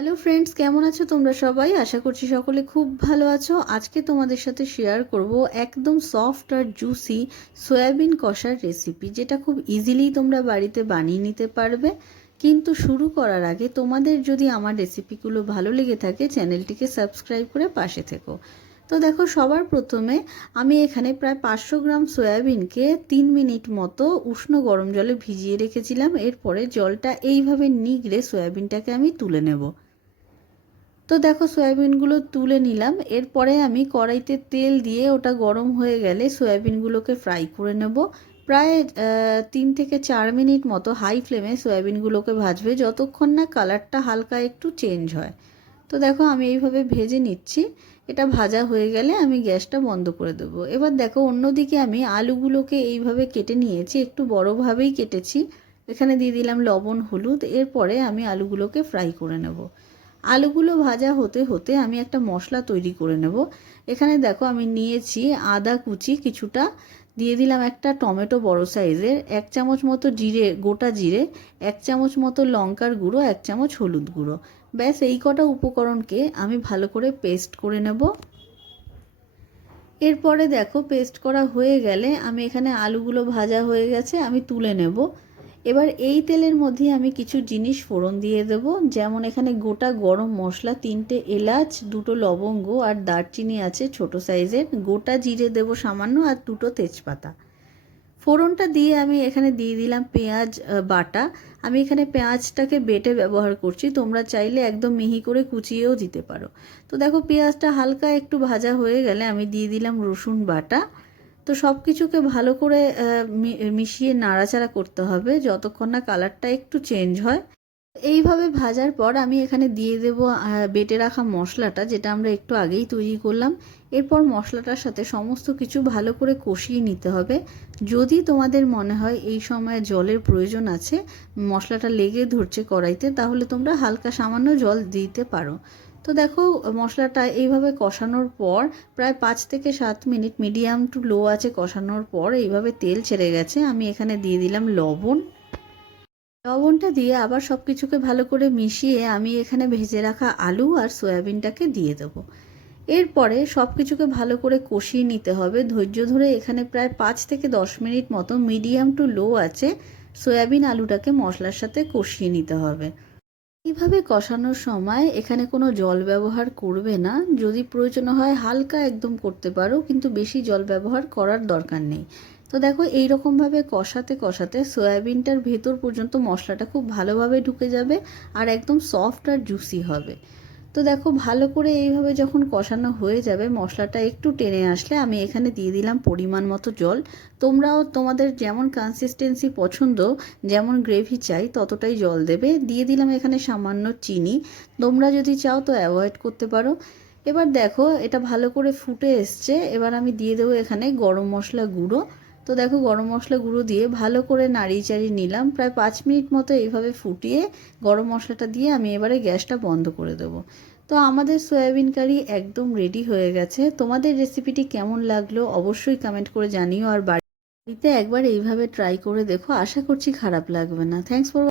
Hello friends কেমন আছো তোমরা সবাই? আশা করছি সকলে খুব ভালো আছো। আজকে তোমাদের সাথে শেয়ার করব একদম সফট আর জুসি সয়াবিন কষার রেসিপি যেটা খুব ইজিলি তোমরা বাড়িতে বানিয়ে নিতে পারবে। কিন্তু শুরু করার আগে তোমাদের যদি আমার রেসিপিগুলো ভালো লেগে থাকে, চ্যানেলটিকে সাবস্ক্রাইব করে পাশে থেকো। তো দেখো, সবার প্রথমে আমি এখানে প্রায় পাঁচশো গ্রাম সয়াবিনকে তিন মিনিট মতো উষ্ণ গরম জলে ভিজিয়ে রেখেছিলাম। এরপরে জলটা এইভাবে নিগড়ে সয়াবিনটাকে আমি তুলে নেব। তো দেখো সয়াবিনগুলো তুলে নিলাম। এরপরে আমি কড়াইতে তেল দিয়ে ওটা গরম হয়ে গেলে সয়াবিনগুলোকে ফ্রাই করে নেব। প্রায় তিন থেকে চার মিনিট মতো হাই ফ্লেমে সয়াবিনগুলোকে ভাজবে। যতক্ষণ না কালারটা হালকা একটু চেঞ্জ হয়। তো দেখো আমি এইভাবে ভেজে নিচ্ছি। এটা ভাজা হয়ে গেলে আমি গ্যাসটা বন্ধ করে দেবো। এবার দেখো অন্যদিকে আমি আলুগুলোকে এইভাবে কেটে নিয়েছি। একটু বড়োভাবেই কেটেছি। এখানে দিয়ে দিলাম লবণ, হলুদ। এরপরে আমি আলুগুলোকে ফ্রাই করে নেব। আলুগুলো ভাজা হতে হতে আমি একটা মশলা তৈরি করে নেব। এখানে দেখো আমি নিয়েছি আদা কুচি কিছুটা, দিয়ে দিলাম একটা টমেটো বড় সাইজের, এক চামচ মতো জিরে, গোটা জিরে, এক চামচ মতো লঙ্কার গুঁড়ো, এক চামচ হলুদ গুঁড়ো। ব্যাস, এই কটা উপকরণকে আমি ভালো করে পেস্ট করে নেব। এরপরে দেখো, পেস্ট করা হয়ে গেলে আমি এখানে আলুগুলো ভাজা হয়ে গেছে, আমি তুলে নেব। এবার এই তেলের মধ্যে আমি কিছু জিনিস ফোড়ন দিয়ে দেব। যেমন এখানে গোটা গরম মশলা, তিনটে এলাচ, দুটো লবঙ্গ আর দারচিনি আছে ছোট সাইজের। গোটা জিরে দেব সামান্য আর দুটো তেজপাতা। ফোড়নটা দিয়ে আমি এখানে দিয়ে দিলাম পেঁয়াজ বাটা। আমি এখানে পেঁয়াজটাকে বেটে ব্যবহার করছি। তোমরা চাইলে একদম মিহি করে কুচিয়েও দিতে পারো। তো দেখো, পেঁয়াজটা হালকা একটু ভাজা হয়ে গেলে আমি দিয়ে দিলাম রসুন বাটা। তো সব কিছুকে ভালো করে মিশিয়ে নাড়াচাড়া করতে হবে যতক্ষণ না কালারটা একটু চেঞ্জ হয়। এইভাবে ভাজার পর আমি এখানে দিয়ে দেব বেটে রাখা মশলাটা যেটা আমরা একটু আগেই তৈরি করলাম। এরপর মশলাটার সাথে সমস্ত কিছু ভালো করে কষিয়ে নিতে হবে। যদি তোমাদের মনে হয় এই সময় জলের প্রয়োজন আছে, মশলাটা লেগে ধরছে কড়াইতে, তাহলে তোমরা হালকা সামান্য জল দিতে পারো। তো দেখো, মশলাটা এইভাবে কষানোর পর প্রায় পাঁচ থেকে সাত মিনিট মিডিয়াম টু লো আছে কষানোর পর এইভাবে তেল ছেড়ে গেছে। আমি এখানে দিয়ে দিলাম লবণ। লবণটা দিয়ে আবার সব কিছুকে ভালো করে মিশিয়ে আমি এখানে ভেজে রাখা আলু আর সয়াবিনটাকে দিয়ে দেবো। এরপরে সব কিছুকে ভালো করে কষিয়ে নিতে হবে। ধৈর্য ধরে এখানে প্রায় পাঁচ থেকে দশ মিনিট মতো মিডিয়াম টু লো আছে সয়াবিন আলুটাকে মশলার সাথে কষিয়ে নিতে হবে। এইভাবে কষানোর সময় এখানে কোনো জল ব্যবহার করবে না। যদি প্রয়োজন হয় হালকা একদম করতে পারো, কিন্তু বেশি জল ব্যবহার করার দরকার নেই। তো দেখো এই রকমভাবে কষাতে কষাতে সয়াবিনটার ভেতর পর্যন্ত মশলাটা খুব ভালোভাবে ঢুকে যাবে আর একদম সফট আর জুসি হবে। তো দেখো ভালো করে এইভাবে যখন কষানো হয়ে যাবে, মশলাটা একটু টেনে আসলে আমি এখানে দিয়ে দিলাম পরিমাণ মতো জল। তোমরাও তোমাদের যেমন কনসিস্টেন্সি পছন্দ, যেমন গ্রেভি চাই, ততটাই জল দেবে। দিয়ে দিলাম এখানে সামান্য চিনি। তোমরা যদি চাও তো অ্যাভয়েড করতে পারো। এবার দেখো এটা ভালো করে ফুটে এসছে। এবার আমি দিয়ে দেবো এখানে গরম মশলা গুঁড়ো। তো দেখো গরম মশলা গুঁড়ো দিয়ে ভালো করে নাড়িয়ে চাড়িয়ে নিলাম। প্রায় পাঁচ মিনিট মতো এইভাবে ফুটিয়ে গরম মশলাটা দিয়ে আমি এবারে গ্যাসটা বন্ধ করে দেবো। তো আমাদের সয়াবিন কারি একদম রেডি হয়ে গেছে। তোমাদের রেসিপিটি কেমন লাগল অবশ্যই কমেন্ট করে জানিও। আর বাড়িতে একবার এইভাবে ট্রাই করে দেখো, আশা করছি খারাপ লাগবে না। Thanks for